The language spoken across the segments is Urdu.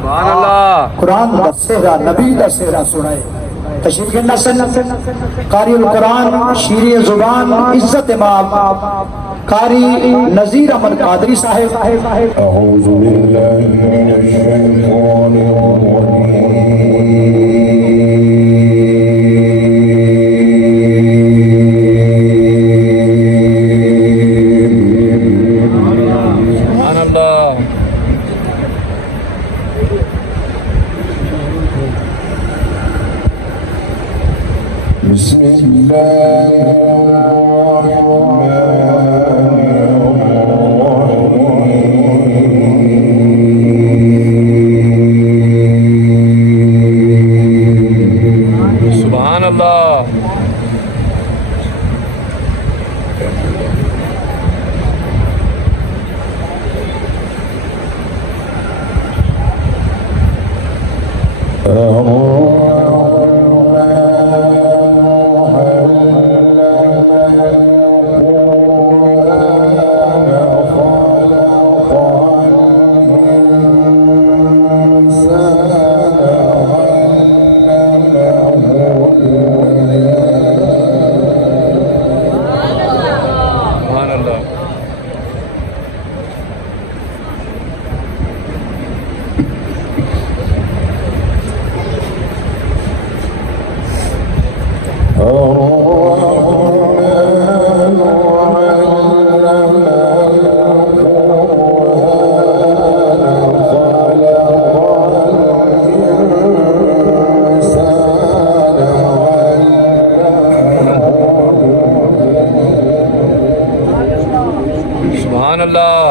سبحان اللہ. قرآن دا سہرا نبی دا سہرا سنائے. تشریف کے نسل قاری القرآن شیریں زبان عزت امام قاری نذیر احمد قادری صاحب. أعوذ بالله من الشيطان الرجيم. سبحان اللہ. بسم الله سبحان اللہ. سبحان اللہ. سبحان اللہ.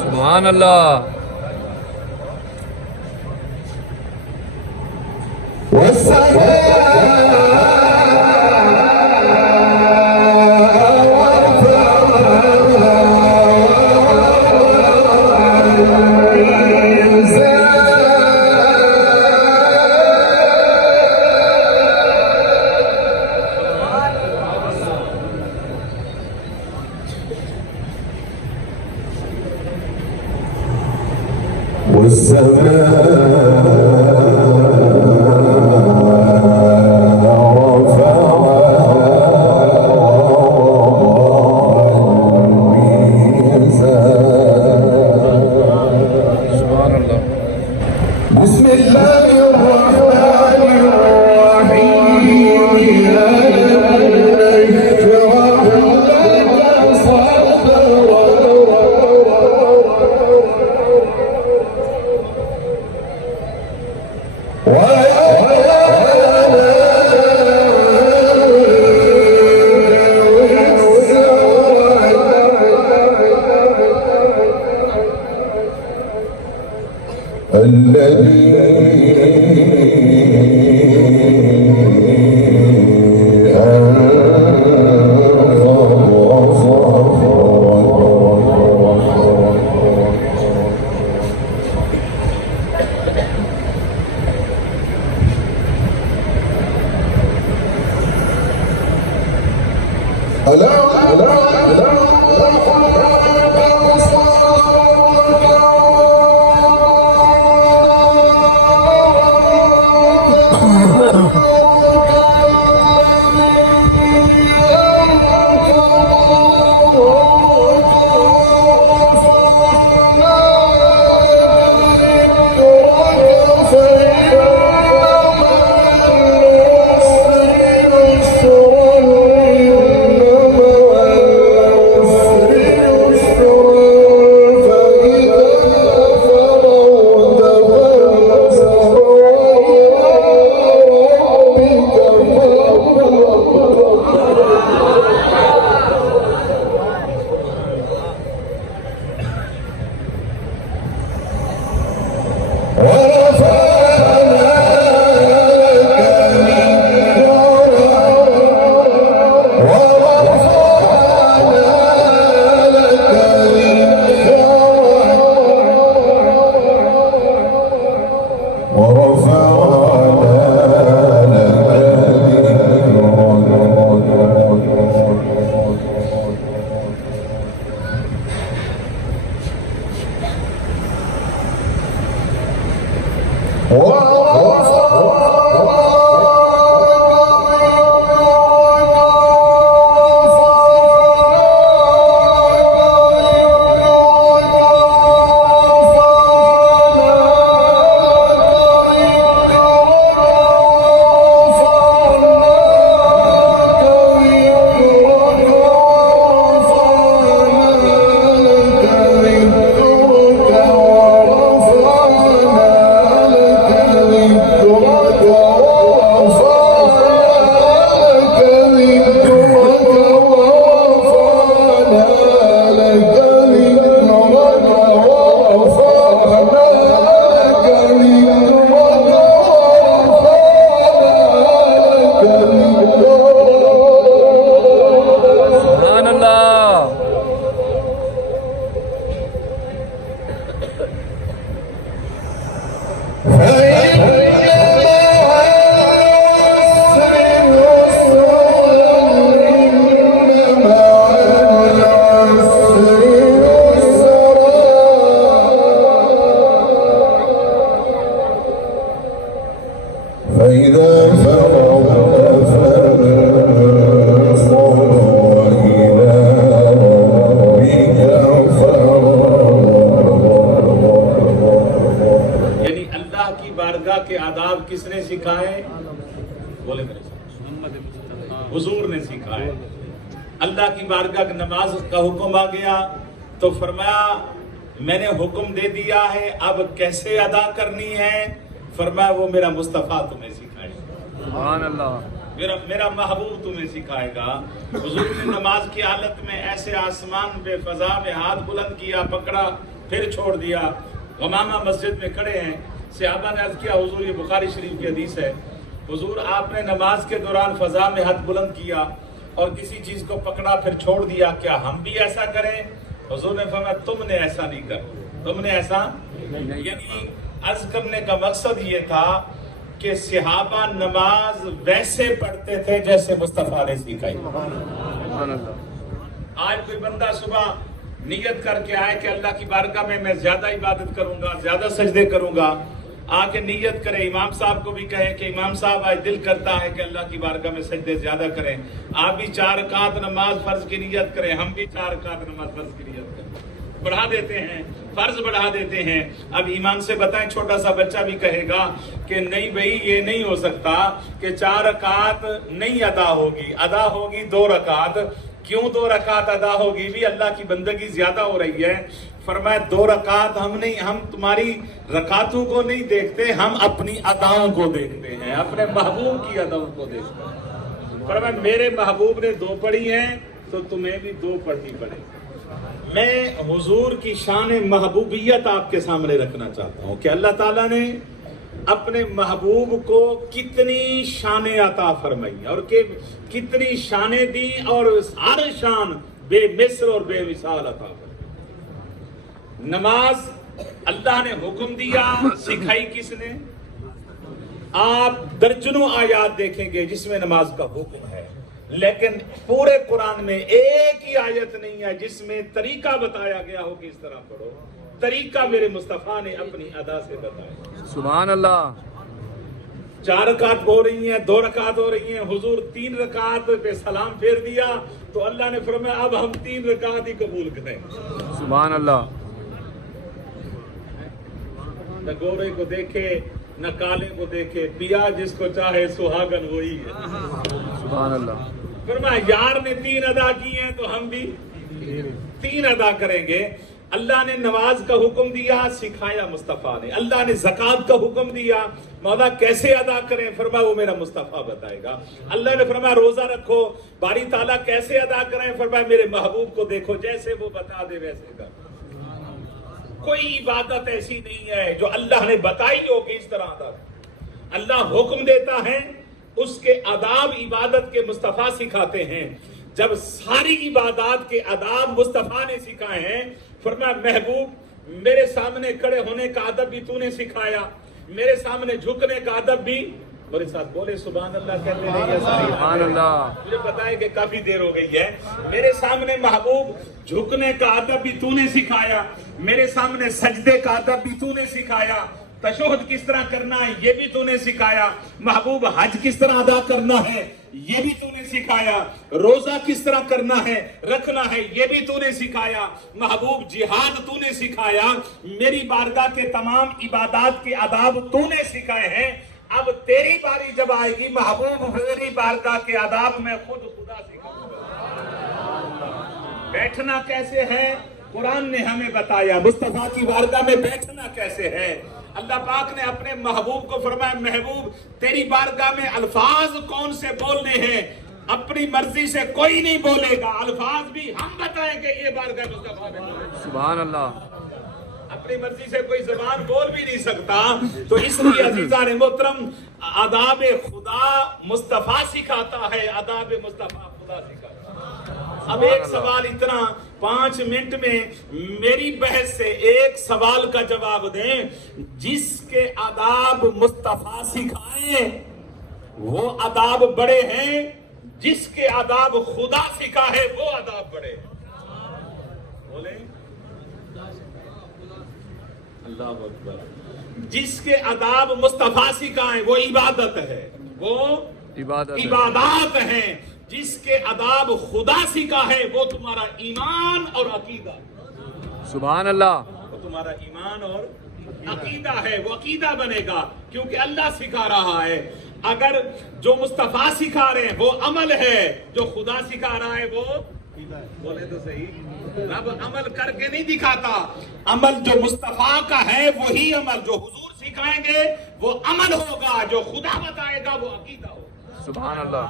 سبحان اللہ. بسم الله الرحمن الرحيم حضور نے سکھائے. اللہ کی بارگاہ کی نماز کا حکم آ گیا تو فرمایا میں نے حکم دے دیا ہے اب کیسے ادا کرنی ہے. فرمایا وہ میرا مصطفیٰ تمہیں سکھائے گا, سبحان اللہ, میرا محبوب تمہیں سکھائے گا. حضور نے نماز کی حالت میں ایسے آسمان پہ فضا میں ہاتھ بلند کیا, پکڑا, پھر چھوڑ دیا. غمامہ مسجد میں کھڑے ہیں, صحابہ نے عرض کیا حضور یہ بخاری شریف کی حدیث ہے, حضور آپ نے نماز کے دوران فضا میں ہاتھ بلند کیا اور کسی چیز کو پکڑا پھر چھوڑ دیا, کیا ہم بھی ایسا کریں؟ حضور نے فرمایا تم نے ایسا نہیں کرنا, تم نے ایسا. یعنی عرض کرنے کا مقصد یہ تھا کہ صحابہ نماز ویسے پڑھتے تھے جیسے مصطفیٰ نے سکھائی. آج کوئی بندہ صبح نیت کر کے آئے کہ اللہ کی بارگاہ میں میں زیادہ عبادت کروں گا، زیادہ سجدے کروں گا، آ کے نیت کرے، امام صاحب کو بھی کہے کہ امام صاحب آج دل کرتا ہے کہ اللہ کی بارگاہ میں سجدے زیادہ کریں، آپ بھی 4 رکعت نماز فرض کی نیت کریں، ہم بھی 4 رکعت نماز فرض کی نیت کریں، بڑھا دیتے ہیں، فرض بڑھا دیتے ہیں۔ اب ایمان سے بتائیں، چھوٹا سا بچہ بھی کہے گا کہ نہیں بھائی یہ نہیں ہو سکتا کہ 4 رکعت نہیں ادا ہوگی 2 رکعت، کیوں 2 رکعت ادا ہوگی؟ بھی اللہ کی بندگی زیادہ ہو رہی ہے۔ فرمایا 2 رکعت ہم تمہاری رکعتوں کو نہیں دیکھتے، ہم اپنی اداؤں کو دیکھتے ہیں، اپنے محبوب کی اداؤں کو دیکھتے ہیں۔ فرمایا میرے محبوب نے 2 پڑھی ہیں تو تمہیں بھی 2 پڑھنی پڑے گی۔ میں حضور کی شان محبوبیت آپ کے سامنے رکھنا چاہتا ہوں کہ اللہ تعالیٰ نے اپنے محبوب کو کتنی شانیں عطا فرمائی اور کہ کتنی شانیں دی، اور ہر شان بے مثل اور بے مثال عطا فرمائی۔ نماز اللہ نے حکم دیا، سکھائی کس نے؟ آپ درجنوں آیات دیکھیں گے جس میں نماز کا حکم ہے، لیکن پورے قرآن میں ایک ہی آیت نہیں ہے جس میں طریقہ بتایا گیا ہو کہ اس طرح پڑھو۔ طریقہ میرے مصطفیٰ نے اپنی ادا سے بتایا۔ سبحان اللہ۔ 4 رکعت ہو رہی ہیں، 2 رکعت ہو رہی ہیں، حضور 3 رکعت پہ سلام پھیر دیا تو اللہ نے فرمایا اب ہم 3 رکعت ہی قبول کریں۔ سبحان اللہ۔ نہ گورے کو دیکھے نہ کالے کو دیکھے، پیا جس کو چاہے سہاگن وہی ہے۔ سبحان اللہ۔ فرمایا یار نے 3 ادا کی ہیں تو ہم بھی 3 ادا کریں گے۔ اللہ نے نماز کا حکم دیا، سکھایا مصطفیٰ نے۔ اللہ نے زکوٰۃ کا حکم دیا، مولا کیسے ادا کریں؟ فرمایا وہ میرا مصطفیٰ بتائے گا۔ اللہ نے فرمایا روزہ رکھو، باری تعالیٰ کیسے ادا کریں؟ فرمایا میرے محبوب کو دیکھو، جیسے وہ بتا دے ویسے کر۔ کوئی عبادت ایسی نہیں ہے جو اللہ نے بتائی ہو کہ اس طرح ادا۔ اللہ حکم دیتا ہے، اس کے آداب عبادت کے مصطفیٰ سکھاتے ہیں۔ جب ساری عبادات کے آداب مصطفیٰ نے سکھائے ہیں، فرمایا محبوب میرے سامنے کھڑے ہونے کا ادب بھی تو نے سکھایا، میرے سامنے جھکنے کا ادب بھی۔ میرے ساتھ بولے سبحان اللہ کہتے رہیے۔ سبحان اللہ۔ مجھے پتا ہے کہ کافی دیر ہو گئی ہے۔ میرے سامنے محبوب جھکنے کا ادب بھی تو نے سکھایا، میرے سامنے سجدے کا ادب بھی تو نے سکھایا، تشہد کس طرح کرنا ہے یہ بھی تو نے سکھایا، محبوب حج کس طرح ادا کرنا ہے یہ بھی تو نے سکھایا، روزہ کس طرح کرنا ہے رکھنا ہے یہ بھی تو نے سکھایا، محبوب جہاد تو نے سکھایا، میری بارگاہ کے تمام عبادات کے آداب تو نے سکھائے ہیں۔ اب تیری باری جب آئے گی محبوب، میری بارگاہ کے آداب میں خود خدا سکھاؤں گا۔ بیٹھنا کیسے ہے قرآن نے ہمیں بتایا، مصطفیٰ کی بارگاہ میں بیٹھنا کیسے ہے۔ اللہ پاک نے اپنے محبوب کو فرمایا محبوب تیری بارگاہ میں الفاظ کون سے بولنے ہیں؟ اپنی مرضی سے کوئی نہیں بولے گا، الفاظ بھی ہم بتائیں کہ یہ بارگاہ مصطفیٰ میں بولے۔ سبحان اللہ۔ اپنی مرضی سے کوئی زبان بول بھی نہیں سکتا، تو اس لیے عزیزان محترم آداب خدا مصطفیٰ سکھاتا ہے، آداب مصطفیٰ خدا سکھاتا ہے۔ اب ایک سوال اتنا 5 منٹ میں میری بحث سے ایک سوال کا جواب دیں، جس کے آداب مصطفیٰ سکھائیں وہ آداب بڑے ہیں، جس کے آداب خدا سکھا ہے وہ آداب بڑے ہیں۔ بولیں اللہ اکبر۔ جس کے آداب مصطفیٰ سکھائیں وہ عبادت ہے، وہ عبادات ہیں، جس کے آداب خدا سکھا ہے وہ تمہارا ایمان اور عقیدہ۔ سبحان اللہ۔ وہ تمہارا ایمان اور عقیدہ ہے، وہ عقیدہ بنے گا کیونکہ اللہ سکھا رہا ہے۔ اگر جو مصطفیٰ سکھا رہے ہیں وہ عمل ہے، جو خدا سکھا رہا ہے وہ بولے تو صحیح، رب عمل کر کے نہیں دکھاتا، عمل جو مصطفیٰ کا ہے وہی عمل، جو حضور سکھائیں گے وہ عمل ہوگا، جو خدا بتائے گا وہ عقیدہ ہوگا۔ سبحان اللہ۔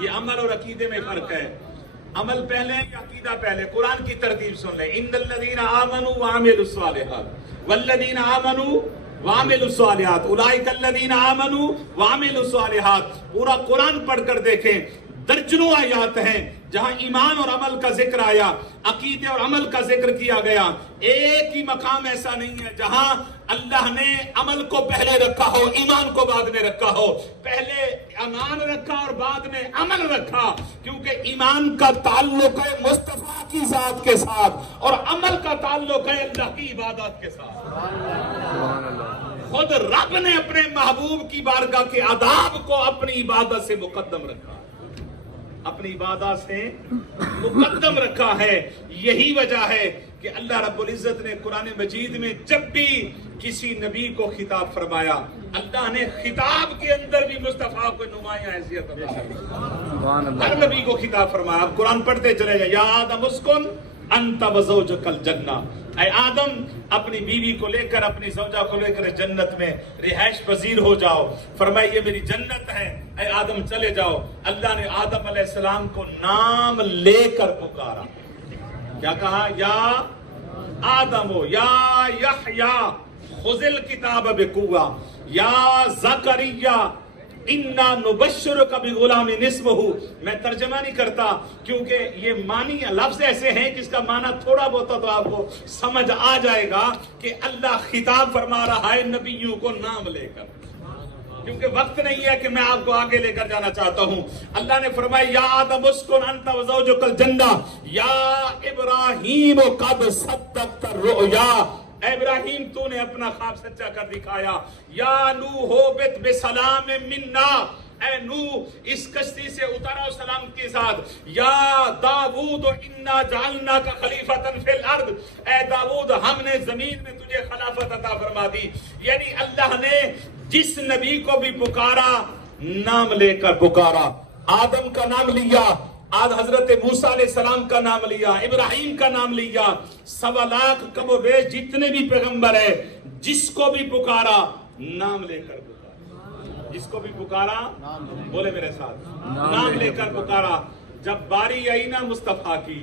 یہ عمل اور عقیدے میں فرق ہے، عمل پہلے یا عقیدہ پہلے؟ قرآن کی ترتیب سن لیں، ان الذین آمنوا وعملوا الصالحات والذین آمنوا وعملوا الصالحات اولئک الذین آمنوا وعملوا الصالحات۔ پورا قرآن پڑھ کر دیکھیں، درجنوں آیات ہیں جہاں ایمان اور عمل کا ذکر آیا، عقیدے اور عمل کا ذکر کیا گیا۔ ایک ہی مقام ایسا نہیں ہے جہاں اللہ نے عمل کو پہلے رکھا ہو، ایمان کو بعد میں رکھا ہو، پہلے ایمان رکھا اور بعد میں عمل رکھا، کیونکہ ایمان کا تعلق ہے مصطفیٰ کی ذات کے ساتھ اور عمل کا تعلق ہے اللہ کی عبادت کے ساتھ۔ خود رب نے اپنے محبوب کی بارگاہ کے آداب کو اپنی عبادت سے مقدم رکھا، اپنی عبادت سے مقدم رکھا ہے۔ یہی وجہ ہے کہ اللہ رب العزت نے قرآن مجید میں جب بھی کسی نبی کو خطاب فرمایا، اللہ نے خطاب کے اندر بھی مصطفیٰ کو نمایاں حیثیت عطا کی۔ ہر نبی کو خطاب فرمایا۔ آپ قرآن پڑھتے چلے جائیں، یا آدم اسکن انت وزوجک الجنہ، اے آدم اپنی بیوی کو لے کر، اپنی زوجہ کو لے کر جنت میں رہائش پذیر ہو جاؤ۔ فرمایا یہ میری جنت ہے، اے آدم چلے جاؤ۔ اللہ نے آدم علیہ السلام کو نام لے کر پکارا، کیا کہا؟ یا آدم یا یحییٰ خذ الکتاب بقوہ، یا زکریا انا نبشرک بغلام اسمہ۔ میں ترجمہ نہیں کرتا کیونکہ یہ معنی لفظ ایسے ہیں کہ اس کا معنی تھوڑا بہت تو آپ کو سمجھ آ جائے گا کہ اللہ خطاب فرما رہا ہے نبیوں کو نام لے کر، کیونکہ وقت نہیں ہے کہ میں آپ کو آگے لے کر جانا چاہتا ہوں۔ اللہ نے فرمایا یا آدم اسکن انت وزوجک الجنہ، یا ابراہیم قد صدقت الرؤیا، اے ابراہیم تو نے اپنا خواب سچا کر دکھایا۔ یا نوح بت بسلام منا، اے نوح اس کشتی سے اترو سلام کے ساتھ۔ یا داود انا جعلناک خلیفۃ فی الارض، اے داود ہم نے زمین میں تجھے خلافت عطا فرما دی۔ یعنی اللہ نے جس نبی کو بھی پکارا نام لے کر پکارا۔ آدم کا نام لیا، آج حضرت موسیٰ علیہ السلام کا نام لیا، ابراہیم کا نام لیا، 1.25 لاکھ کم و بیش جتنے بھی پیغمبر ہیں جس کو بھی پکارا نام لے کر پکارا، جس کو بھی پکارا بولے میرے ساتھ نام لے کر پکارا۔ جب باری آئی نا مصطفیٰ کی،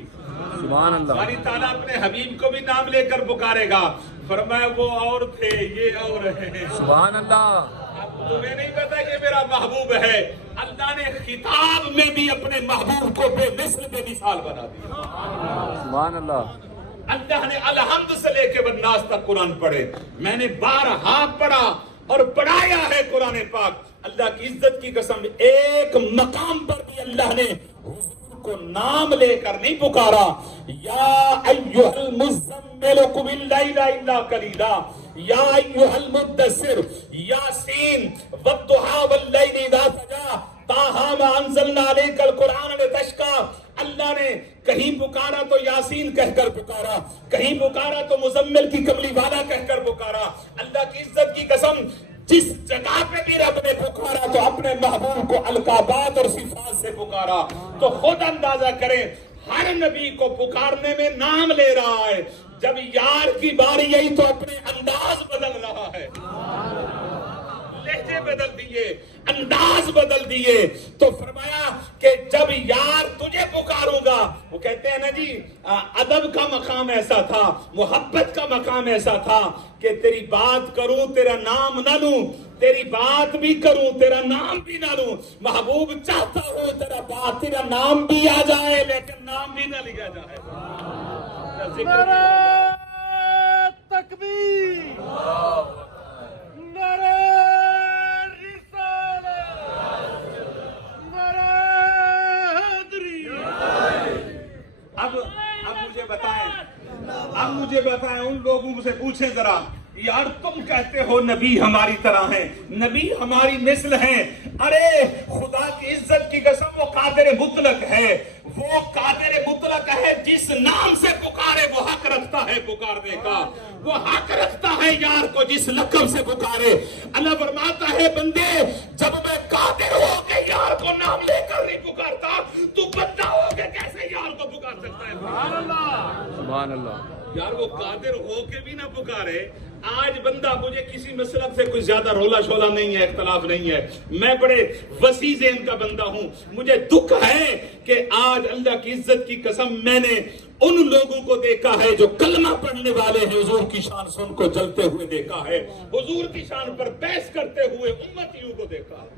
سبحان اللہ، باری تعالیٰ اپنے حبیب کو بھی نام لے کر پکارے گا۔ فرمایا وہ اور تھے یہ اور ہیں، سبحان اللہ، تمہیں نہیں پتا کہ میرا محبوب ہے۔ اللہ نے خطاب میں بھی اپنے محبوب کو بے مثل بے مثال بنا دیا۔ سبحان اللہ۔ اللہ نے الحمد سے لے کے والناس تک قرآن پڑھے، میں نے بارہا پڑھا اور پڑھایا ہے قرآن پاک۔ اللہ کی عزت کی قسم ایک مقام پر بھی اللہ نے حضور کو نام لے کر نہیں پکارا۔ یا ایھا المزمل قم اللیل الا قلیلا، یا ایھا المدثر، یاسین والضحی واللیل اذا سجی، طٰہٰ ما انزلنا علیک القرآن لتشقی۔ اللہ نے کہیں پکارا تو یاسین کہہ کر پکارا، کہیں پکارا تو مزمل کی کملی والا کہہ کر پکارا۔ اللہ کی عزت کی قسم جس جگہ پہ بھی رب نے پکارا تو اپنے محبوب کو القابات اور صفات سے پکارا۔ تو خود اندازہ کریں ہر نبی کو پکارنے میں نام لے رہا ہے، جب یار کی باری آئی تو اپنے انداز بدل رہا ہے، لہجے بدل دیے، انداز بدل دیے۔ تو فرمایا کہ جب یار تجھے پکاروں گا، وہ کہتے ہیں نا جی ادب کا مقام ایسا تھا، محبت کا مقام ایسا تھا کہ تیری بات کروں تیرا نام نہ لوں، تیری بات بھی کروں تیرا نام بھی نہ لوں۔ محبوب چاہتا ہوں تیرا بات تیرا نام بھی آ جائے لیکن نام بھی نہ لیا جائے۔ نعرہ تکبیر، نعرہ رسالت، نعرہ حیدری۔ اب مجھے بتائیں ان لوگوں سے پوچھیں ذرا، یار تم کہتے ہو نبی ہماری طرح ہیں، نبی ہماری مثل ہیں، ارے خدا کی عزت کی قسم وہ قادر مطلق ہے، وہ قادر مطلق ہے، جس نام سے پکارے وہ حق رکھتا ہے پکارنے کا، وہ حق رکھتا ہے یار کو جس لقب سے پکارے۔ اللہ فرماتا ہے بندے جب میں قادر ہو کے یار کو نام لے کر نہیں پکارتا تو بندہ ہو کے کیسے یار کو پکار سکتا ہے؟ سبحان اللہ، سبحان اللہ۔ یار وہ قادر ہو کے بھی نہ پکارے۔ آج بندہ مجھے کسی مسلک سے کوئی زیادہ رولا شولا نہیں ہے، اختلاف نہیں ہے، میں بڑے وسیع ذہن کا بندہ ہوں۔ مجھے دکھ ہے کہ آج اللہ کی عزت کی قسم میں نے ان لوگوں کو دیکھا ہے جو کلمہ پڑھنے والے ہیں، حضور کی شان سن کو جلتے ہوئے دیکھا ہے، حضور کی شان پر بحث کرتے ہوئے امتیوں کو دیکھا ہے۔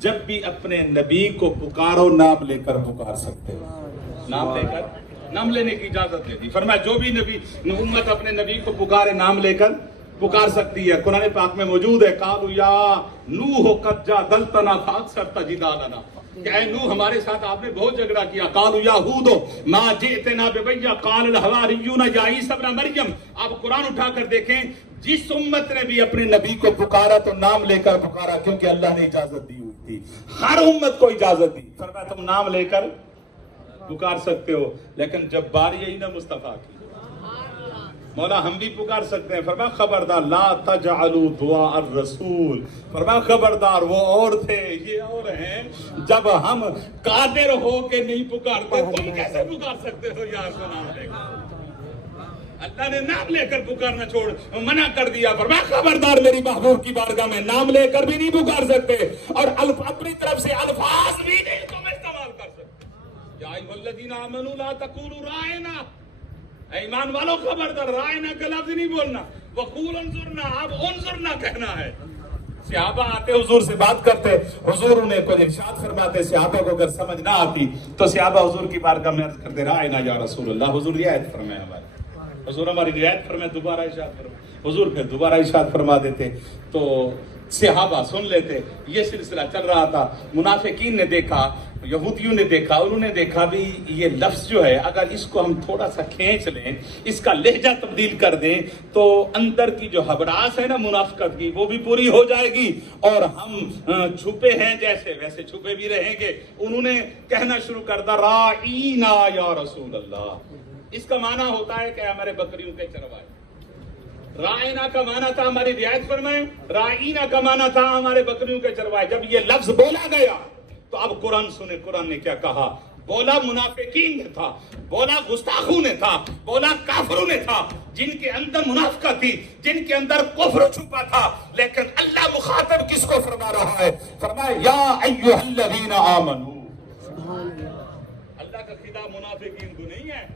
جب بھی اپنے نبی کو پکارو نام لے کر پکار سکتے ہو، نام لے کر، نام لینے کی اجازت دے دی. فرمایا جو بھی نبی امت اپنے نبی کو پکارے نام لے کر پکار سکتی ہے. قرآن پاک میں موجود ہے قالوا یا نوح قد جادلتنا فاکثرت جدالنا، کہ اے نوح ہمارے ساتھ آپ نے بہت جھگڑا کیا. قالوا یا ہود ما جئتنا ببیہ قال الحواریون یا عیسی ابن مریم. آپ قرآن اٹھا کر دیکھیں، جس امت نے بھی اپنے نبی کو پکارا تو نام لے کر پکارا، کیونکہ اللہ نے اجازت دی ہوئی تھی، ہر امت کو اجازت دی. فرمایا تم نام لے کر پکار سکتے ہو. لیکن جب باری یہی نا مصطفیٰ کی، مولا ہم بھی پکار سکتے ہیں. فرمایا خبردار لا تجعلوا دعاء الرسول، فرمایا خبردار وہ اور تھے یہ اور ہیں. جب ہم قادر ہو کے نہیں پکارتے تم کیسے پکار سکتے ہو یار کو نام لے کر؟ اللہ نے نام لے کر پکارنا چھوڑ منع کر دیا. فرمایا خبردار میری محبوب کی بارگاہ میں نام لے کر بھی نہیں پکار سکتے، اور اپنی طرف سے الفاظ بھی نہیں تم استعمال کر سکتے. یا ایھا الذین آمنوا لا تقولوا راعنا، ایمان والوں خبردار رائنا کا لفظ نہیں بولنا، وقول انظرنا، آپ انظرنا کہنا ہے. صحابہ آتے حضور سے بات کرتے، حضور انہیں کوئی ارشاد فرماتے، صحابہ کو اگر سمجھ نہ آتی تو صحابہ حضور کی بارگاہ میں عرض کرتے رائنا یا رسول اللہ، حضور رعایت فرمائے ہماری، حضور ہماری رعایت فرمائے، دوبارہ ارشاد فرمائے. حضور پھر دوبارہ ارشاد فرما دیتے تو صحابہ سن لیتے. یہ سلسلہ چل رہا تھا. منافقین نے دیکھا، یہودیوں نے دیکھا، انہوں نے دیکھا بھی یہ لفظ جو ہے اگر اس کو ہم تھوڑا سا کھینچ لیں، اس کا لہجہ تبدیل کر دیں تو اندر کی جو ہبراس ہے نا منافقت کی وہ بھی پوری ہو جائے گی، اور ہم چھپے ہیں جیسے ویسے چھپے بھی رہیں گے. انہوں نے کہنا شروع کر دیا راعینا یا رسول اللہ. اس کا معنی ہوتا ہے کہ ہمارے بکریوں کے چروائے. رائنا کا معنی تھا ہماری رعایت فرمائیں، رائینا کا معنی تھا ہمارے بکریوں کے چروائے. جب یہ لفظ بولا گیا تو اب قرآن سنے، قرآن نے کیا کہا. بولا منافقین نے تھا، بولا گستاخوں نے تھا، بولا کافروں نے تھا، جن کے اندر منافقت تھی، جن کے اندر کفر چھپا تھا. لیکن اللہ مخاطب کس کو فرما رہا ہے؟ فرمایا یا ایھا الذین آمنوا. اللہ کا خطاب منافقین کو نہیں ہے.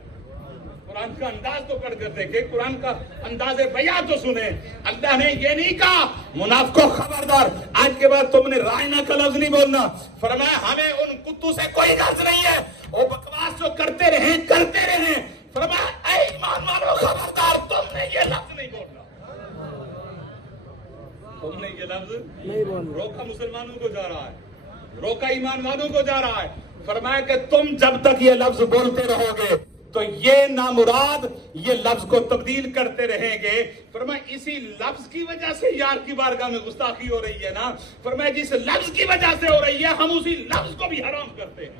قرآن کا انداز تو پڑھ کر دیکھیں، قرآن کا انداز بیان تو سنیں. اللہ نے یہ نہیں کہا منافقوں خبردار آج کے بعد تم نے رائنا کا لفظ نہیں بولنا. فرمایا ہمیں ان کتوں سے کوئی غرض نہیں ہے، وہ بکواس جو کرتے رہیں. فرمایا اے ایمان والو خبردار تم نے یہ لفظ نہیں بولنا، تم نے یہ لفظ نہیں بولنا. روکا مسلمانوں کو جا رہا ہے، روکا ایمان والوں کو جا رہا ہے. فرمایا کہ تم جب تک یہ لفظ بولتے رہو گے تو یہ نامراد یہ لفظ کو تبدیل کرتے رہیں گے. فرمایا اسی لفظ کی وجہ سے یار کی بارگاہ میں گستاخی ہو رہی ہے نا. فرمایا جس لفظ کی وجہ سے ہو رہی ہے ہم اسی لفظ کو بھی حرام کرتے ہیں،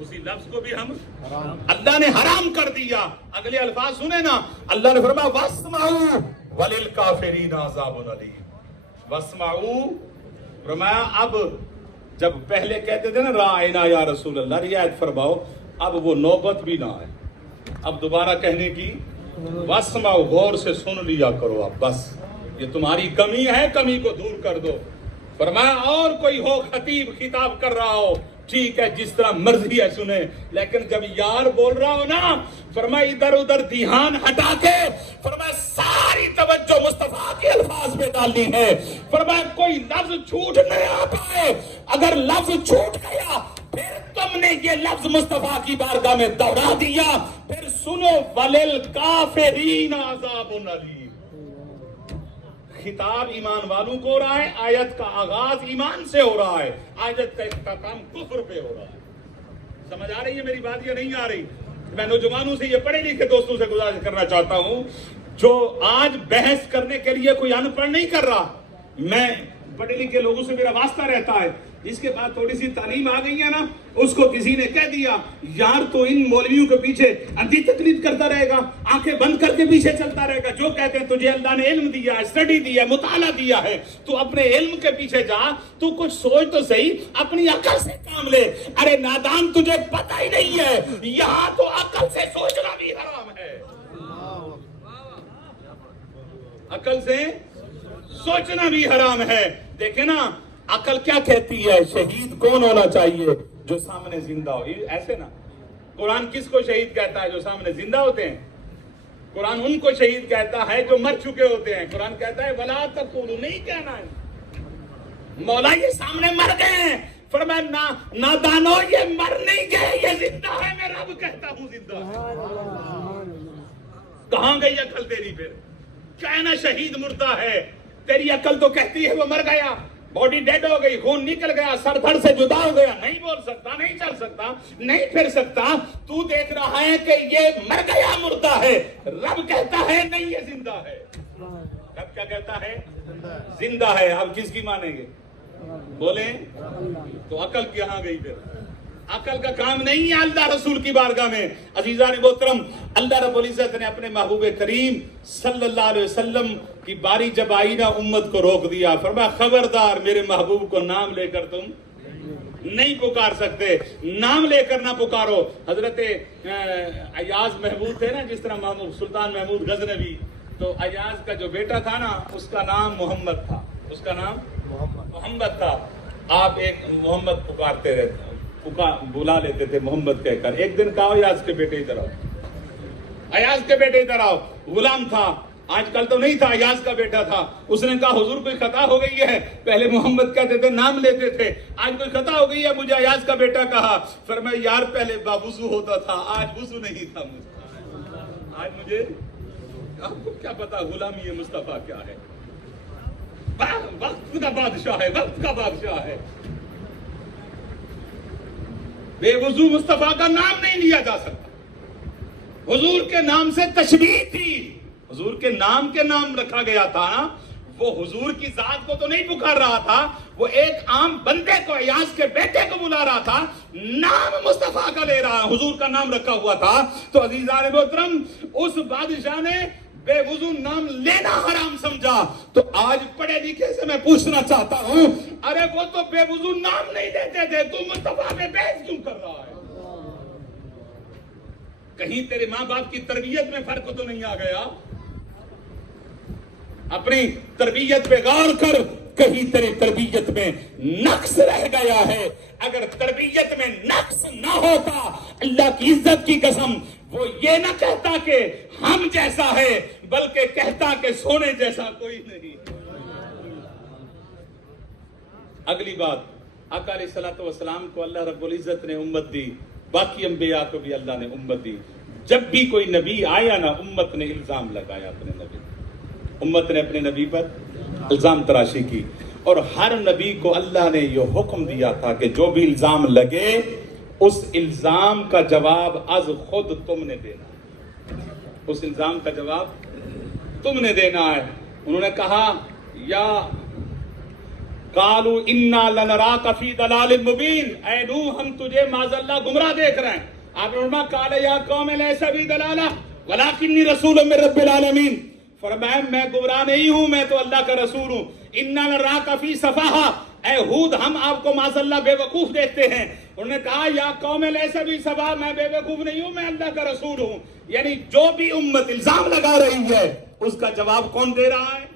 اسی لفظ کو بھی ہم اللہ نے حرام کر دیا. اگلے الفاظ سنیں نا، اللہ نے فرمایا واسمعوا وللکافرین عذاب علیم. واسمعوا فرمایا اب جب پہلے کہتے تھے نا رائنا یا رسول اللہ رعایت فرماؤ، اب وہ نوبت بھی نہ آئے. اب دوبارہ کہنے کی واسمعوا، غور سے سن لیا کرو. اب بس یہ تمہاری کمی ہے، کمی کو دور کر دو. فرمایا اور کوئی ہو خطیب خطاب کر رہا ہو ٹھیک ہے جس طرح مرضی ہے سنیں، لیکن جب یار بول رہا ہو نا فرمایا ادھر ادھر دھیان ہٹا کے فرمایا ساری توجہ مصطفیٰ کے الفاظ میں ڈالنی ہے. فرمایا کوئی لفظ چھوٹ نہ آ پائے، اگر لفظ چھوٹ گیا پھر تم نے یہ لفظ مصطفیٰ کی بارگاہ میں دوڑا دیا. پھر سنو وللکافرین عذاب علیم. خطاب ایمان والوں کو ہو رہا ہے، آیت کا آغاز ایمان سے ہو رہا ہے، آیت کا اختتام کفر پہ ہو رہا ہے. سمجھ آ رہی ہے میری بات یا نہیں آ رہی؟ میں نوجوانوں سے یہ پڑھے لکھے دوستوں سے گزارش کرنا چاہتا ہوں جو آج بحث کرنے کے لیے کوئی ان پڑھ نہیں کر رہا. میں پڑھے لکھے لوگوں سے میرا واسطہ رہتا ہے، جس کے بعد تھوڑی سی تعلیم آ گئی ہے نا اس کو کسی نے کہہ دیا یار تو ان مولویوں کے پیچھے اندھی تقلید کرتا رہے گا، آنکھیں بند کر کے پیچھے چلتا رہے گا، جو کہتے ہیں تجھے اللہ نے علم دیا ہے، اسٹڈی دیا ہے، مطالعہ دیا ہے، تو اپنے علم کے پیچھے جا، تو کچھ سوچ تو صحیح، اپنی عقل سے کام لے. ارے نادان تجھے پتہ ہی نہیں ہے یہاں تو عقل سے سوچنا بھی حرام ہے، عقل سے سوچنا بھی حرام ہے. دیکھیں نا عقل کیا کہتی ہے، شہید کون ہونا چاہیے؟ جو سامنے زندہ ہو. ایسے نا قرآن کس کو شہید کہتا ہے؟ جو سامنے زندہ ہوتے ہیں. قرآن ان کو شہید کہتا ہے جو مر چکے ہوتے ہیں. قرآن کہتا ہے ولا تقولوا، نہیں کہنا ہے. مولا یہ سامنے مر گئے ہیں. فرمایا نادانو یہ مر نہیں گئے, یہ زندہ ہے, میں رب کہتا ہوں زندہ ہے. کہاں گئی عقل تیری پھر؟ کہنا شہید مردہ ہے, تیری عقل تو کہتی ہے وہ مر گیا, باڈی ڈیڈ ہو گئی, خون نکل گیا, سر دھڑ سے جدا ہو گیا, نہیں بول سکتا, نہیں چل سکتا, نہیں پھر سکتا. تو دیکھ رہا ہے کہ یہ مر گیا مردہ ہے, رب کہتا ہے نہیں یہ زندہ ہے. رب کیا کہتا ہے؟ زندہ ہے. اب کس کی مانیں گے؟ بولیں. تو عقل کہاں گئی پھر؟ عقل کا کام نہیں ہے اللہ رسول کی بارگاہ میں. عزیزان محترم, اللہ رب العزت نے اپنے محبوب کریم صلی اللہ علیہ وسلم کی باری جب آئی نا, امت کو روک دیا. فرمایا خبردار, میرے محبوب کو نام لے کر تم نہیں پکار سکتے, نام لے کر نہ پکارو. حضرت ایاز محمود تھے نا, جس طرح سلطان محمود غزنوی, تو ایاز کا جو بیٹا تھا نا, اس کا نام محمد تھا, اس کا نام محمد تھا. آپ ایک محمد پکارتے رہتے, بلا لیتے تھے محمد کہہ کر. ایک دن کہا ایاز کے بیٹے ادھر آؤ, ایاز کے بیٹے ادھر آؤ. غلام تھا, آج کل تو نہیں تھا, ایاز کا بیٹا تھا. اس نے کہا حضور کوئی خطا ہو گئی ہے, پہلے محمد کہتے تھے, نام لیتے تھے, آج کوئی خطا ہو گئی ہے, مجھے ایاز کا بیٹا کہا. فرمایا یار پہلے باوضو ہوتا تھا, آج وضو نہیں تھا مجھے, آج مجھے. آپ کو کیا پتا غلامی مصطفیٰ کیا ہے؟ وقت کا بادشاہ ہے, وقت کا بادشاہ ہے. بے وضو مصطفیٰ کا نام نہیں لیا جا سکتا. حضور کے نام سے تشبیہ تھی, حضور کے نام رکھا گیا تھا نا, وہ حضور کی ذات کو تو نہیں پکار رہا تھا, وہ ایک عام بندے کو, ایاز کے بیٹے کو بلا رہا تھا, نام مصطفیٰ کا لے رہا, حضور کا نام رکھا ہوا تھا. تو عزیزان محترم, اس بادشاہ نے بے وضو نام لینا حرام سمجھا. تو آج پڑھے لکھے سے میں پوچھنا چاہتا ہوں, ارے وہ تو بے وضو نام نہیں دیتے تھے, تو مصطفیٰ پہ بحث کیوں کر رہا ہے؟ کہیں تیرے ماں باپ کی تربیت میں فرق تو نہیں آ گیا؟ اپنی تربیت پہ غور کر, کہیں تیری تربیت میں نقص رہ گیا ہے. اگر تربیت میں نقص نہ ہوتا, اللہ کی عزت کی قسم, وہ یہ نہ کہتا کہ ہم جیسا ہے, بلکہ کہتا کہ سونے جیسا کوئی نہیں. اگلی بات, آقا علیہ الصلوۃ والسلام کو اللہ رب العزت نے امت دی, باقی انبیاء کو بھی اللہ نے امت دی. جب بھی کوئی نبی آیا نا, امت نے الزام لگایا اپنے نبی, امت نے اپنے نبی پر الزام تراشی کی. اور ہر نبی کو اللہ نے یہ حکم دیا تھا کہ جو بھی الزام لگے, اس الزام کا جواب از خود تم نے دینا ہے, اس الزام کا جواب تم نے دینا ہے. انہوں نے کہا یا قالوا انا لنراک فی ضلال مبین, اے نوح ہم تجھے معاذ اللہ گمراہ دیکھ رہے ہیں. آپ نے فرمایا قال یا قوم لیس بی ضلالہ ولکنی رسول من رب العالمین. فرمایا میں گمراہ نہیں ہوں, میں تو اللہ کا رسول ہوں. انا لنراک فی سفاہہ, اے ہود ہم آپ کو معاذ اللہ بے وقوف دیکھتے ہیں. انہوں نے کہا یا قوم لیس بی سفاہہ, میں بے وقوف نہیں ہوں, میں اللہ کا رسول ہوں. یعنی جو بھی امت الزام لگا رہی ہے, اس کا جواب کون دے رہا ہے؟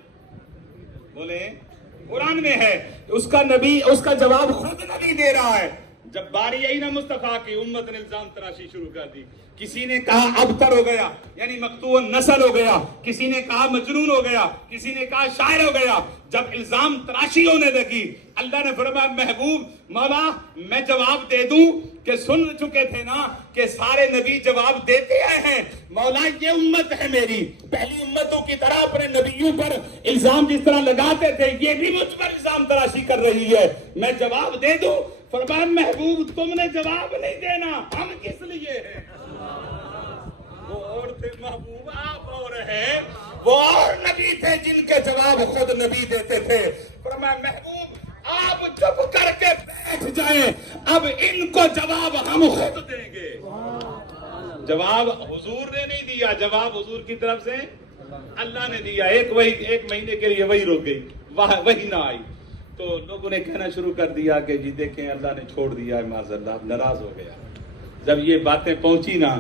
بولیں, قرآن میں ہے, اس کا نبی, اس کا جواب خود نبی دے رہا ہے. جب باری آئی نا مصطفیٰ کی, امت نے الزام تراشی شروع کر دی. کسی نے کہا ابتر ہو گیا, یعنی مقتوع نسل ہو گیا, کسی نے کہا مجنون ہو گیا, کسی نے کہا شاعر ہو گیا. جب الزام تراشی ہونے لگی, اللہ نے فرمایا محبوب مولا میں جواب دے دوں کہ سن چکے تھے نا کہ سارے نبی جواب دیتے آئے ہیں. مولا یہ امت ہے میری, پہلی امتوں کی طرح اپنے نبیوں پر الزام جس طرح لگاتے تھے, یہ بھی مجھ پر الزام تراشی کر رہی ہے, میں جواب دے دوں. فرمایا محبوب تم نے جواب نہیں دینا, ہم کس لیے ہیں؟ وہ اور تھے محبوب, آپ اور ہیں, وہ اور نبی تھے جن کے جواب خود نبی دیتے تھے. فرمایا محبوب آپ چپ کر کے بیٹھ جائیں, اب ان کو جواب ہم خود دیں گے. جواب حضور نے نہیں دیا, جواب حضور کی طرف سے اللہ نے دیا. ایک مہینے کے لیے وہی رک گئی, وہی نہ آئی. تو لوگوں نے کہنا شروع کر دیا کہ جی دیکھیں اللہ نے چھوڑ دیا ہے, معاذ اللہ, ناراض ہو گیا. جب یہ باتیں پہنچی نا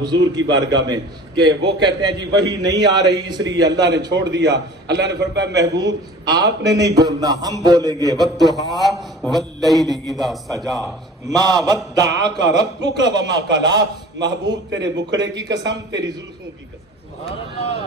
حضور کی بارگاہ میں کہ وہ کہتے ہیں جی وہی نہیں آ رہی اس لیے اللہ نے چھوڑ دیا, اللہ نے فرمایا محبوب آپ نے نہیں بولنا, ہم بولیں گے. وَالضُّحَىٰ وَاللَّيْلِ إِذَا سَجَىٰ مَا وَدَّعَكَ رَبُّكَ وَمَا قَلَىٰ. محبوب تیرے مکھڑے کی قسم, تیری زلفوں کی قسم,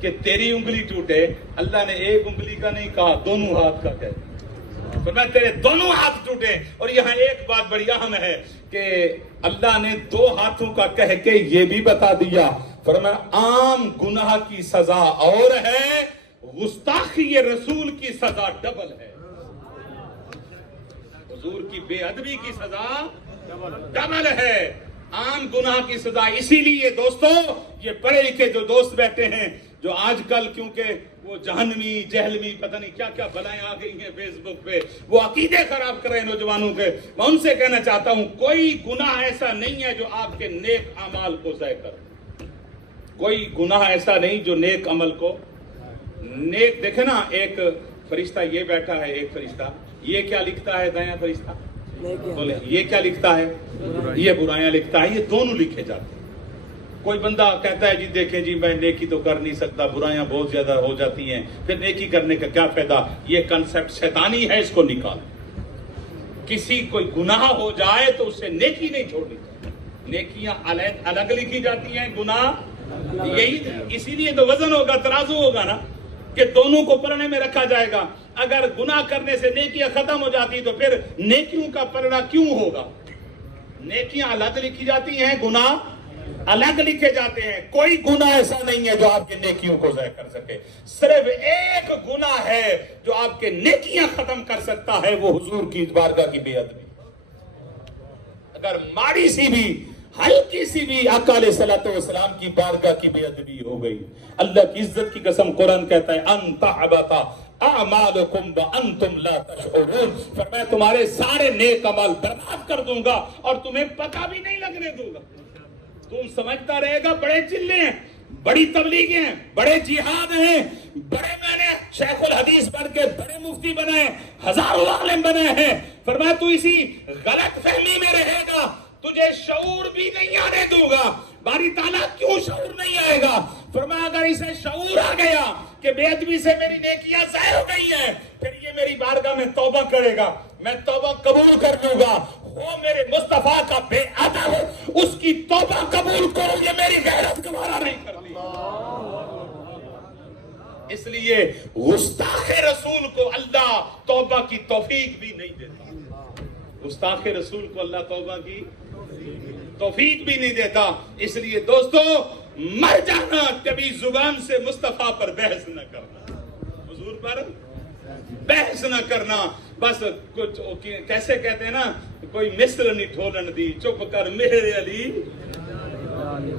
کہ تیری انگلی ٹوٹے، اللہ نے ایک انگلی کا نہیں کہا، دونوں ہاتھ کا کہہ دیا، فرمایا تیرے دونوں ہاتھ ٹوٹے۔ اور یہاں ایک بات بڑی اہم ہے کہ اللہ نے دو ہاتھوں کا کہہ کے یہ بھی بتا دیا، فرمایا عام گناہ کی سزا اور ہے، گستاخی رسول کی سزا ڈبل ہے، حضور کی بے ادبی کی سزا ڈبل ہے، عام گناہ کی سزا۔ اسی لیے دوستو یہ پڑھے لکھے جو دوست بیٹھے ہیں، جو آج کل کیونکہ وہ جہنمی جہلمی پتہ نہیں کیا کیا بلائیں آ گئی ہیں فیس بک پہ، وہ عقیدے خراب کر رہے ہیں نوجوانوں کے، میں ان سے کہنا چاہتا ہوں کوئی گناہ ایسا نہیں ہے جو آپ کے نیک اعمال کو ضائع کرے، کوئی گناہ ایسا نہیں جو نیک عمل کو نیک۔ دیکھیں نا، ایک فرشتہ یہ بیٹھا ہے، ایک فرشتہ یہ کیا لکھتا ہے، دایاں فرشتہ بولے یہ کیا لکھتا ہے، یہ برائیاں لکھتا ہے، یہ دونوں لکھے جاتے ہیں۔ کوئی بندہ کہتا ہے جی دیکھیں جی میں نیکی تو کر نہیں سکتا، برائیاں بہت زیادہ ہو جاتی ہیں، پھر نیکی کرنے کا کیا فائدہ، یہ کنسپٹ شیطانی ہے، اس کو نکال۔ کسی کوئی گناہ ہو جائے تو اسے نیکی نہیں چھوڑنی چاہیے، نیکیاں الگ لکھی جاتی ہیں، گناہ یہی، اسی لیے تو وزن ہوگا، ترازو ہوگا نا، کہ دونوں کو پلڑے میں رکھا جائے گا۔ اگر گناہ کرنے سے نیکیاں ختم ہو جاتی تو پھر نیکیوں کا پلڑا کیوں ہوگا؟ نیکیاں الگ لکھی جاتی ہیں، گناہ الگ لکھے جاتے ہیں۔ کوئی گناہ ایسا نہیں ہے جو آپ کے نیکیوں کو ضائع کر سکے، صرف ایک گناہ ہے جو آپ کے نیکیاں ختم کر سکتا ہے، وہ حضور کی بارگاہ کی بے ادبی۔ اگر ماڑی سی بھی ہلکی سی بھی آقا علیہ الصلوۃ والسلام کی بارگاہ کی بے ادبی ہو گئی، اللہ کی عزت کی قسم قرآن کہتا ہے ان تحبط اعمالکم وانتم لا تشعرون، فرمایا تمہارے سارے نیک عمل برباد کر دوں گا اور تمہیں پتہ بھی نہیں لگنے دوں گا۔ تم سمجھتا رہے گا بڑے چلے ہیں، بڑی تبلیغیں ہیں، بڑے جہاد ہیں، بڑے میں نے شیخ الحدیث بن کے بڑے مفتی بنائے، ہزاروں عالم بنے ہیں، فرمایا تو اسی غلط فہمی میں رہے گا، تجھے شعور بھی نہیں آنے دوں گا۔ باری تعالیٰ کیوں شعور نہیں آئے گا؟ فرمایا اگر اسے شعور آ گیا کہ بے ادبی سے میری نیکیاں ضائع ہو گئی ہیں، پھر یہ میری بارگاہ میں توبہ کرے گا، میں توبہ قبول کر لوں گا۔ وہ میرے مصطفیٰ کا بے ادب، اس کی توبہ قبول کرو، یہ میری غیرت گوارا نہیں کرتی۔ اس لیے گستاخ رسول کو اللہ توبہ کی توفیق بھی نہیں دیتا، گستاخ رسول کو اللہ توبہ کی توفیق بھی نہیں دیتا۔ اس لیے دوستو مر جانا، کبھی زبان سے مصطفیٰ پر بحث نہ کرنا، حضور پر بحث نہ کرنا، بس کچھ کیسے کہتے ہیں نا، کوئی مصر نہیں ڈھولن دی، چپ کر مہر علی۔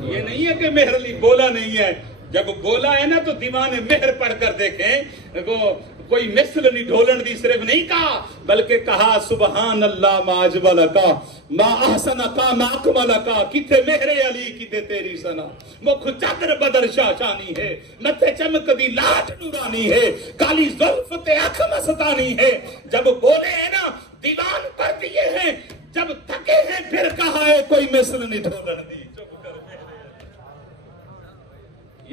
یہ نہیں ہے کہ مہر علی بولا نہیں ہے، جب بولا ہے نا تو دیوان مہر پڑھ کر دیکھیں، کوئی مثل نہیں ڈھولن دی صرف نہیں کہا، بلکہ کہا سبحان اللہ ما اجمل کا ما احسن کا ما اکمل کا، کتے مہر علی کتے تیری سنا، مکھ چادر بدر شاشانی ہے، متھے چمک دی لاٹ نورانی ہے، کالی زلف تے اکھ مستانی ہے۔ جب بولے ہیں نا دیوان پر دیے ہیں، جب تھکے ہیں پھر کہا ہے کوئی مثل نہیں ڈھولن دی، چپ کر مہر علی۔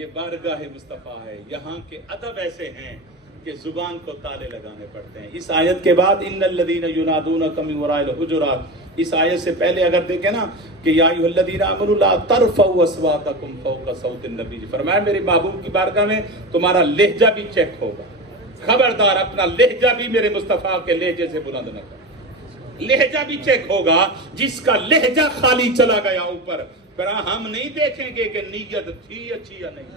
یہ بارگاہ مصطفیٰ ہے، یہاں کے ادب ایسے ہیں کہ زبان کو تالے لگانے پڑتے ہیں۔ اس آیت کے بعد ان الذین ینادونک من وراء الحجرات، اس آیت سے پہلے اگر دیکھیں نا کہ یا ایھا الذین آمنوا لا ترفعوا اصواتکم فوق صوت النبی، فرمایا میرے محبوب کی بارگاہ میں تمہارا لہجہ بھی چیک ہوگا، خبردار اپنا لہجہ بھی میرے مصطفیٰ کے لہجے سے بلند نہ کرو، لہجہ بھی چیک ہوگا۔ جس کا لہجہ خالی چلا گیا اوپر، پھر ہم نہیں دیکھیں گے کہ نیت تھی اچھی یا نہیں،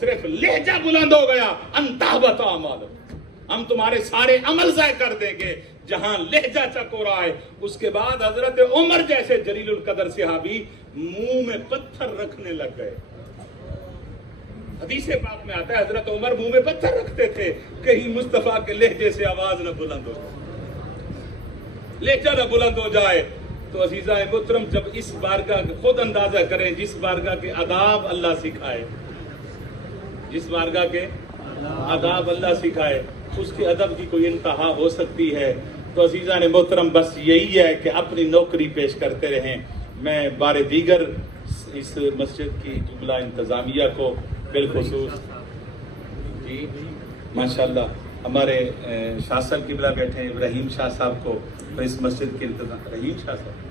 صرف لہجہ بلند ہو گیا، انتہبط اعمالکم، ہم تمہارے سارے عمل ضائع کر دیں گے جہاں لہجہ چک ہو رہا ہے۔ اس کے بعد حضرت عمر جیسے جلیل القدر صحابی منہ میں پتھر رکھنے لگ گئے۔ حدیث پاک میں آتا ہے حضرت عمر منہ میں پتھر رکھتے تھے، کہیں مصطفیٰ کے لہجے سے آواز نہ بلند ہو جائے، لہجہ نہ بلند ہو جائے۔ تو عزیزہ محترم، جب اس بارگاہ خود اندازہ کریں، جس بارگاہ کے آداب اللہ سکھائے، جس بارگاہ کے آداب اللہ سکھائے، اس کے ادب کی کوئی انتہا ہو سکتی ہے؟ تو عزیزان محترم بس یہی ہے کہ اپنی نوکری پیش کرتے رہیں۔ میں بار دیگر اس مسجد کی جملہ انتظامیہ کو بالخصوص جی ماشاءاللہ ہمارے شاہ صاحب قبلہ بیٹھے ہیں ابراہیم شاہ صاحب کو، اور اس مسجد کے انتظام رحیم شاہ صاحب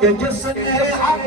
کہ جس نے حق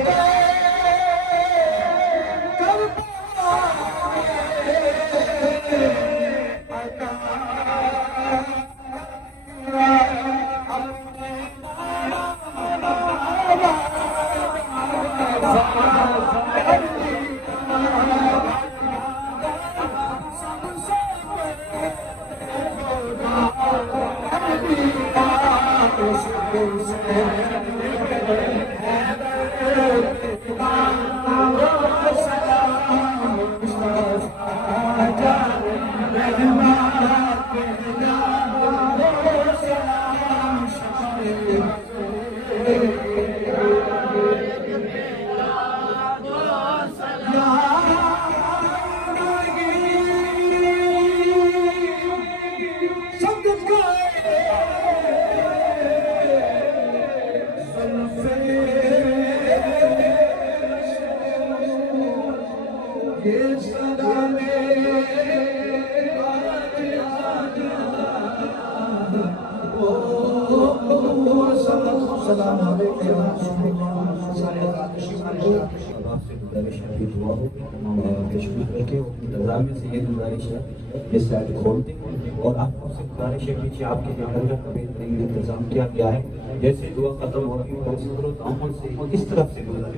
اور آپ سے گزارش ہے کہ آپ کے یہاں کا بہترین انتظام کیا گیا ہے، جیسے دعا ختم ہوتی ہے صبر و تحمل سے کس طرف سے گزارے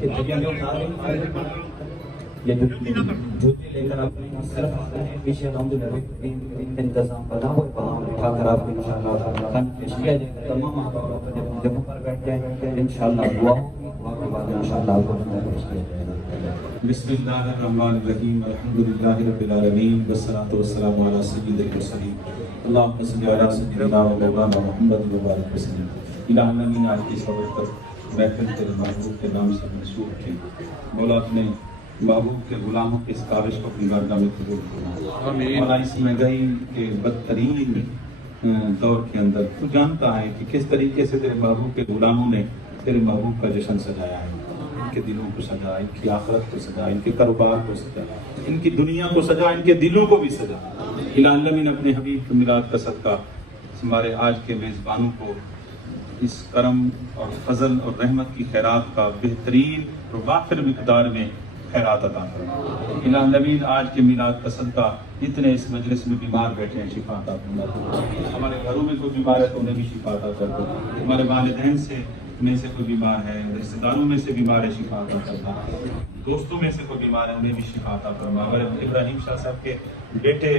کہ یہ جو جوتے لے کر آپ اس طرف آتے ہیں پیچھے الحمدللہ انتظام بنا ہوا ہے، وہاں اٹھا کر آپ کو انشاءاللہ کھانا پیش کیا جائے گا۔ تمام احباب جب اوپر بیٹھ جائیں انشاءاللہ دعا ہوگی، دعا کے بعد انشاءاللہ آپ کو کھانا پیش کیا جائے گا۔ بسم اللہ الرحمن الرحیم، الحمدللہ رب العالمین، والصلاة والسلام علی سید المرسلین، اللہم صلی علی سیدنا و مولانا محمد وبارک وسلم۔ الہ العالمین آج کی صبر پر محفل تیرے محبوب کے نام سے منسوب کی، مولا اپنے محبوب کے غلاموں کی اس کاوش کو اپنی بارگاہ میں قبول فرما۔ مولا اس مہنگائی کے بدترین دور کے اندر تو جانتا ہے کہ کس طریقے سے تیرے محبوب کے غلاموں نے تیرے محبوب کا جشن سجایا ہے، ان کے دلوں کو سجا، ان کی آخرت کو سجا، ان کے کاروبار کو سجا، ان کی دنیا کو سجا، ان کے دلوں کو بھی سجا۔ الہ العالمین اپنے حبیب کے میلاد کا صدقہ ہمارے آج کے میزبانوں کو اس کرم اور فضل اور رحمت کی خیرات کا بہترین اور وافر مقدار میں خیرات عطا فرما۔ الہ العالمین آج کے میلاد کا صدقہ جتنے اس مجلس میں بیمار بیٹھے ہیں شفا عطا فرما۔ ہمارے گھروں میں کوئی بیمار ہے تو انہیں بھی شفا عطا کر دو، ہمارے والدین میں سے کوئی بیمار ہے، رشتہ داروں میں سے بیمار ہے شفا عطا فرما، دوستوں میں سے کوئی بیمار ہے انہیں بھی شفا عطا فرما۔ ہمارے ابراہیم شاہ صاحب کے بیٹے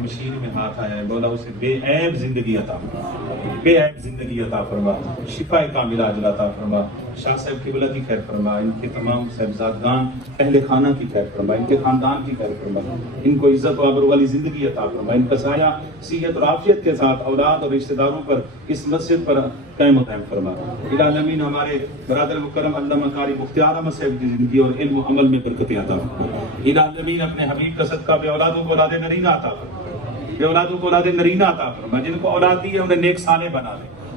مشیر میں ہاتھ آیا ہے، مولا اسے بے عیب زندگی عطا فرما، بے عیب زندگی عطا فرما، شفا کاملہ عاجل عطا فرما۔ شاہ صاحب کی قبلہ کی خیر فرما، ان کے تمام صاحبزادگان اہل خانہ کی خیر فرما، ان کے خاندان کی خیر فرما، ان کو عزت و آبرو والی زندگی عطا فرما، ان کا سایہ صحت اور عافیت کے ساتھ اولاد اور رشتہ داروں پر اس مسجد پر قائم و دائم فرما۔ الہ العالمین ہمارے برادر مکرم علامہ قاری مختار احمد صاحب کی زندگی اور علم و عمل میں برکت عطا فرما۔ الہ العالمین اپنے حبیب کا صدقہ بے اولادوں کو اولاد نرینہ عطا فرما، بے اولادوں کو اولاد نرینہ عطا فرما، جن کو اولاد دی ہے انہیں نیک صالح بنا لے،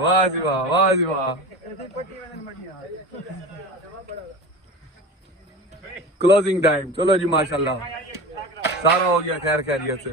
واہ جی واہ، واہ جی واہ. Closing time. چلو جی ماشاءاللہ سارا ہو گیا خیر خیریت سے.